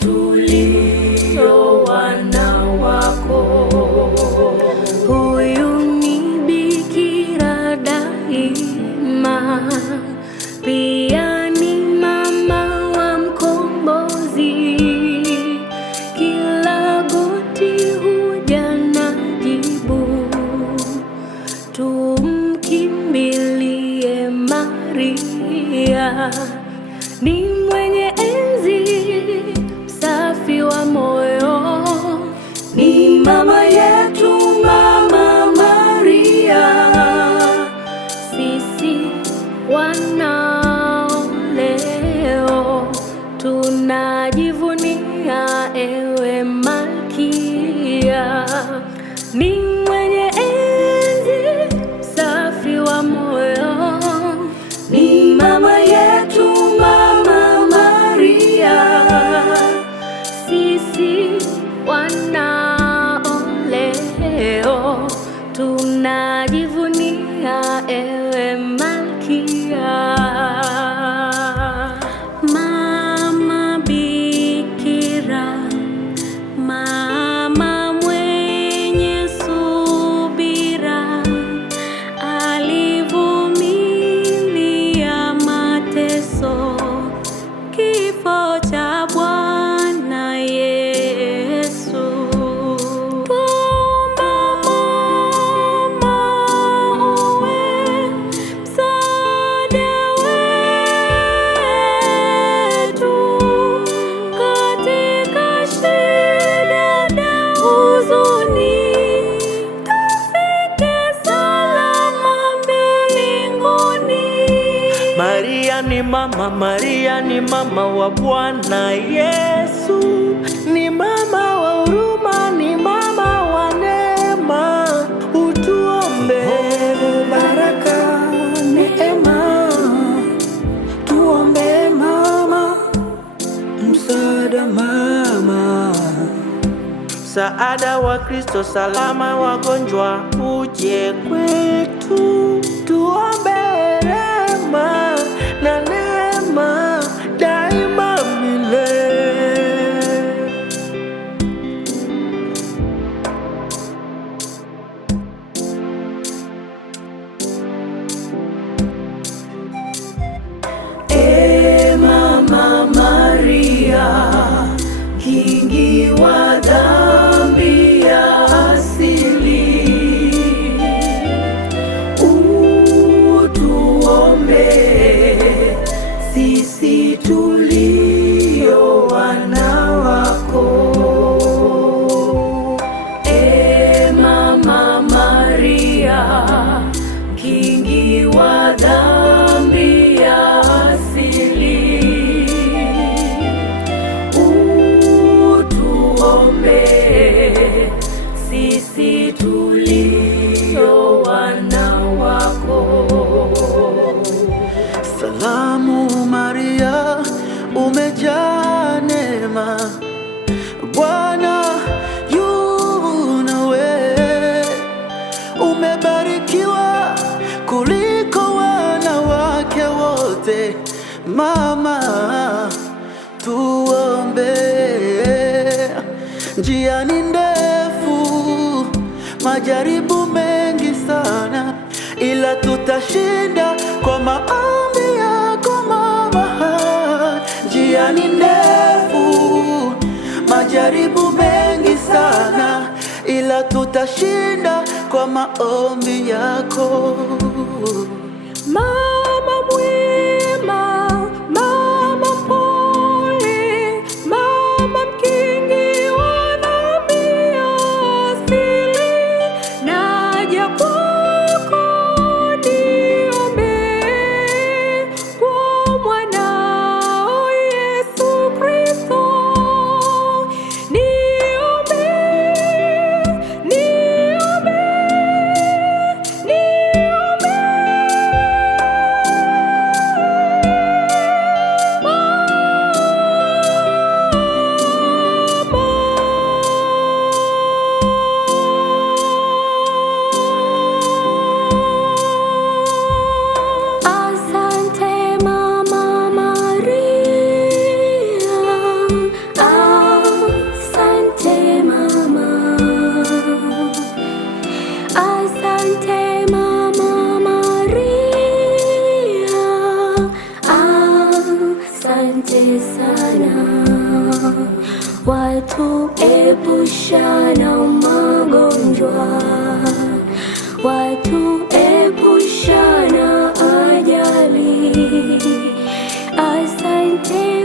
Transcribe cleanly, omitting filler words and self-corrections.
tulio wana wako. Huyu ni Bikira daima, pia ni mama wa Mkombozi. Kila goti huja na jibu, tumkimbilie Maria. Ni mwenye enzi, msafi wa moyo, ni mama yetu, Mama Maria. Sisi wanao leo tunajivunia ewe Malkia. Ni mwenye enzi, msafi wa moyo, ni mama yetu, Mama Maria. Sisi wanao leo tunajivunia ewe Malkia. Mama Bikira, mama mwenye subira, alivumilia mateso, kifo cha Bwana Yesu. Tuomba mama uwe msaada wetu katika shida na huzuni, tufike salama mbinguni. Maria ni mama, Maria ni mama wa Bwana Yesu, ni mama wa huruma, ni mama wa neema. Utuombe baraka, neema, tuombe mama, msaada mama. msaada wa Kristo, salama wagonjwa, uje kwetu. Tuombe rehema na neema daima milele. Mama Maria, kingi wa dhambi ya asili, utuombe sisi tulio wana wako. Mama Maria, kingi wa dhambi ya asili, utuombe sisi tulio wana wako. Salamu Maria, umejaa neema, Bwana yu nawe. Umebarikiwa kuliko wanawake wote. Mama, tuombe. Njia ni ndefu, majaribu mengi sana, ila tutashinda kwa maombi yako mama. Njia ni ndefu, majaribu mengi sana, ila tutashinda kwa maombi yako. Mama mwema, mama mpole, mama mkingi wa dhambi ya asili, naja kwako niombee kwa mwanao Yesu Kristo. Niombee, niombee, niombee. watuepusha na magonjwa, watuepusha na ajali. Asante